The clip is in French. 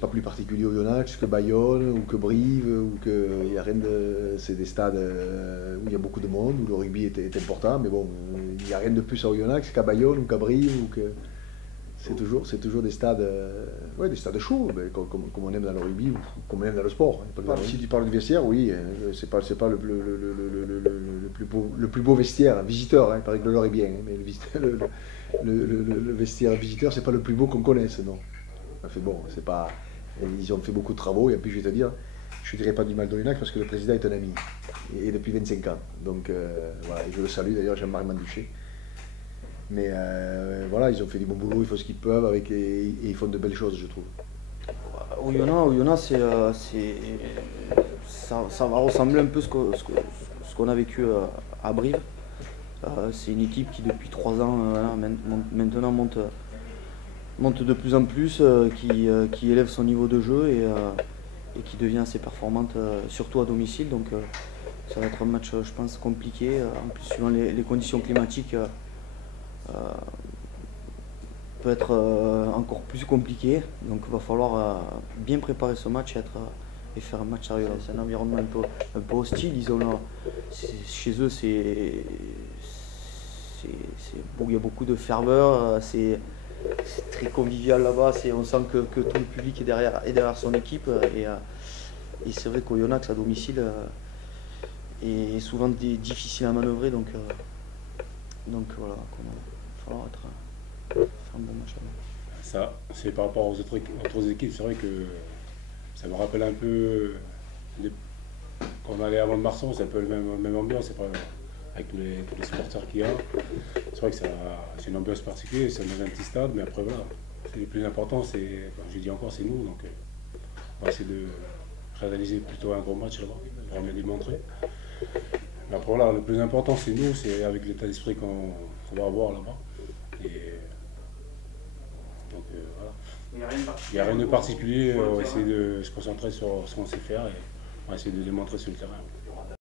Pas plus particulier au Yonax que Bayonne ou que Brive, ou que il y a rien de, c'est des stades où il y a beaucoup de monde, où le rugby est important, mais bon, il n'y a rien de plus à Oyonnax qu'à Bayonne ou qu'à Brive, ou que c'est toujours des stades, ouais, des stades chauds, ben, comme on aime dans le rugby ou comme on aime dans le sport. Si tu parles de vestiaire, oui, c'est pas le plus beau vestiaire visiteur, hein, il paraît que le leur est bien, hein, mais le vestiaire visiteur, c'est pas le plus beau qu'on connaisse, non. Enfin bon, c'est pas. Ils ont fait beaucoup de travaux, et puis je vais te dire, je ne dirais pas du mal d'Oyonnax parce que le président est un ami, et depuis 25 ans. Donc voilà, et je le salue d'ailleurs, Jean-Marc Manduchet. Mais voilà, ils ont fait du bon boulot, ils font ce qu'ils peuvent, et ils font de belles choses, je trouve. Oyonnax, ça va ressembler un peu ce qu'on a vécu à Brive. C'est une équipe qui depuis 3 ans maintenant monte de plus en plus, qui élève son niveau de jeu et qui devient assez performante, surtout à domicile. Donc ça va être un match, je pense, compliqué. En plus, suivant les conditions climatiques, peut être encore plus compliqué. Donc il va falloir bien préparer ce match et faire un match sérieux. C'est un environnement un peu hostile. Chez eux, il y a beaucoup de ferveur. C'est très convivial là-bas. On sent que tout le public est derrière son équipe. Et c'est vrai qu'Oyonnax à domicile est souvent difficile à manœuvrer. Donc voilà, il va falloir faire un bon match là-bas. Ça, c'est par rapport aux autres équipes. C'est vrai que ça me rappelle un peu quand on allait avant de Marsan, c'est un peu la même ambiance. C'est pas avec tous les supporters qu'il y a. C'est vrai que c'est une ambiance particulière, c'est dans un petit stade, mais après voilà. Le plus important, je dis encore, c'est nous. Donc on va essayer de réaliser plutôt un gros match là-bas, pour bien démontrer. Mais après voilà, le plus important c'est nous, c'est avec l'état d'esprit qu'on va avoir là-bas. Et donc voilà. Il n'y a rien de particulier, on va essayer de se concentrer sur ce qu'on sait faire et on va essayer de démontrer sur le terrain.